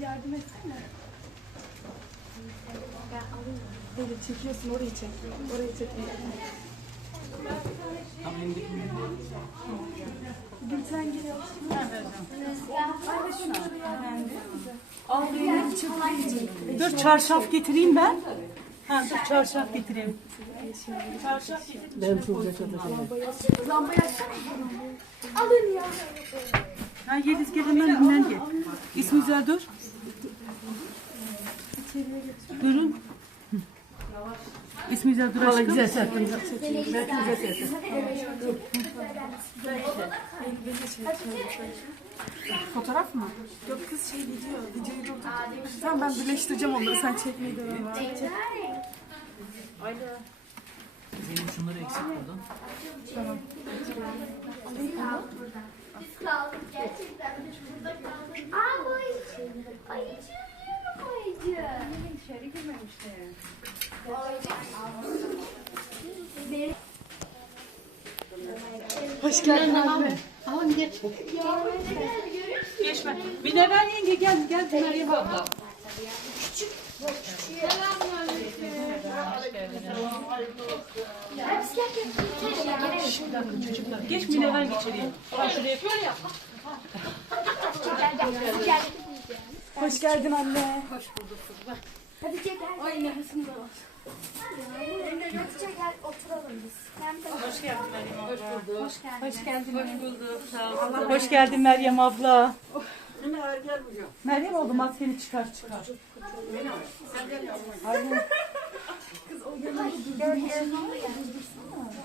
Yardım etsene. Ben alayım. Böyle çekiyorsun orayı çek. Orayı çek. Tamam. Gülten geliyor. Al benim çırpmayacak. Dur çarşaf getireyim ben. Ha dur çarşaf getireyim. Çarşaf getireyim. Ben çok yaşadım. Lamba yaksana. Alın ya. Ha Yeliz gel hemen hemen gel. İsmi güzel dur. Durun. İsmi güzel dur Valla aşkım. güzel serptim. Ben çok güzel serptim. Fotoğraf mı? Yok kız şey video. Videoyu durdur. Tamam ben birleştireceğim onları. Sen çekmeye devam et. Benim şunları eksik buradan. Kaldık gerçekten. Burada kaldık. Aa bu ayıcı. Ayıcı diyorum ayıcı. İçeri girmemişti. Hoş geldin abi. Geçme. Binever yenge gel gel Meryem abla. Geç Minever geç. Ben şuraya. Hoş geldin anne. Hadi gel gel. Ay nefesim de var. Hadi gel oturalım biz. Hoş geldin Meryem abla. Hoş geldin. Hoş geldin. Hoş bulduk. Sağ ol. Hoş geldin Meryem abla. Meryem abla maskeni çıkar çıkar.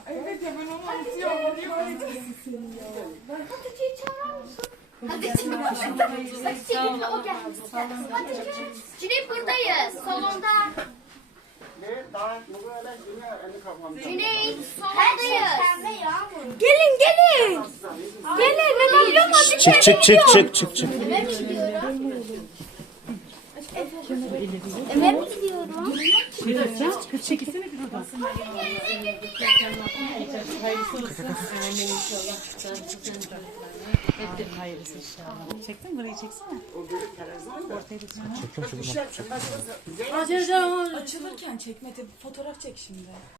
Evet ya ben onu? Çık çık çık çık çık çık. Eve mi gidiyorum? Eve mi gidiyorum? Kız çekilsene bir oradan. Hayırlısı inşallah. Çektin? Burayı çeksene. Açılırken çekme. Fotoğraf çek şimdi.